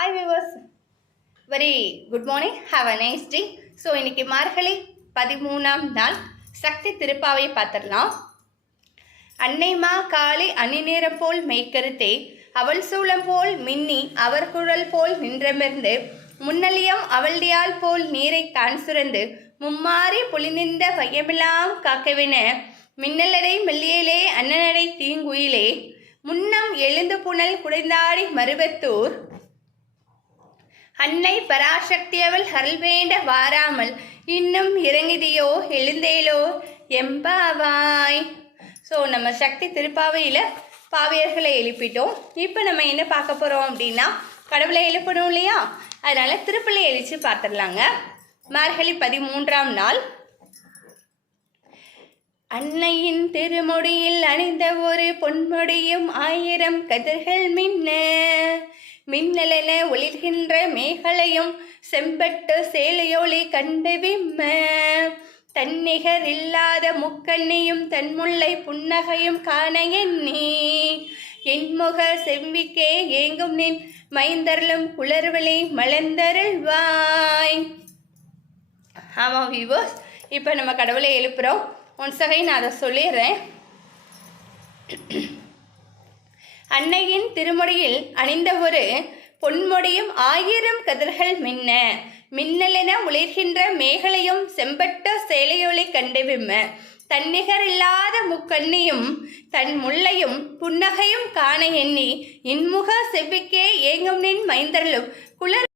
Hi viewers, very good morning, have a nice day. So இன்னைக்கு மார்கழி 13ஆம் நாள் சக்தி திருப்பாவை பார்த்துடலாம். அன்னைமா காளி அணிநேரம் போல் மெய்க்கருத்தே அவள் சூளம் போல் மின்னி அவர் குழல் போல் நின்றமிர்ந்து முன்னலியம் அவள்டியால் போல் நீரை தான் சுரந்து மும்மாறி புலிநின்ற வையமெல்லாம் காக்கவென மின்னலடை மெல்லியலே அன்னனடை தீங்குயிலே முன்னம் எழுந்து புனல் குடைந்தாடி மருவத்தூர் அன்னை பராசக்தி அவள் அருள் வேண்ட வாராமல் இன்னும் இறங்கிதியோ எழுந்தேலோ எம்பாவாய். ஸோ நம்ம சக்தி திருப்பாவையில் பாவியர்களை எழுப்பிட்டோம். இப்போ நம்ம என்ன பார்க்க போகிறோம் அப்படின்னா, கடவுளை எழுப்பணும் இல்லையா, அதனால் திருப்பள்ளி எழுச்சி பார்த்துடலாங்க. மார்கழி 13ஆம் நாள். அன்னையின் திருமொடியில் அணிந்த ஒரு பொன்மொடியும் 1000 கதிர்கள் மின்னலென ஒளிர்கின்ற மேகலையும் செம்பட்டு சேலையொளி கண்டு விம்ம தன்னிகர் இல்லாத முக்கண்ணியும் தன்முல்லை புன்னகையும் காண என்முக செவ்விக்கே ஏங்கும் நின் மைந்தருளும் குளர்வழி மலர்ந்தருள்வாய். ஆமாம் வியூவர்ஸ், இப்போ நம்ம கடவுளை எழுப்புகிறோம். ஒன்ஸ் அகைன் நான் அதை சொல்லிடுறேன். அன்னையின் திருமொழியில் அணிந்த ஒரு பொன்மொடியும் 1000 கதிர்கள் மின்னலென ஒளிர்கின்ற மேகலையும் செம்பட்ட சேலையொளி கண்டு விம்ம தன்னிகர் இல்லாத முக்கண்ணியும் தன் முல்லையும் புன்னகையும் காண எண்ணி இன்முக செவ்விக்கே ஏங்கும் நின் மைந்தர்களும் குளர்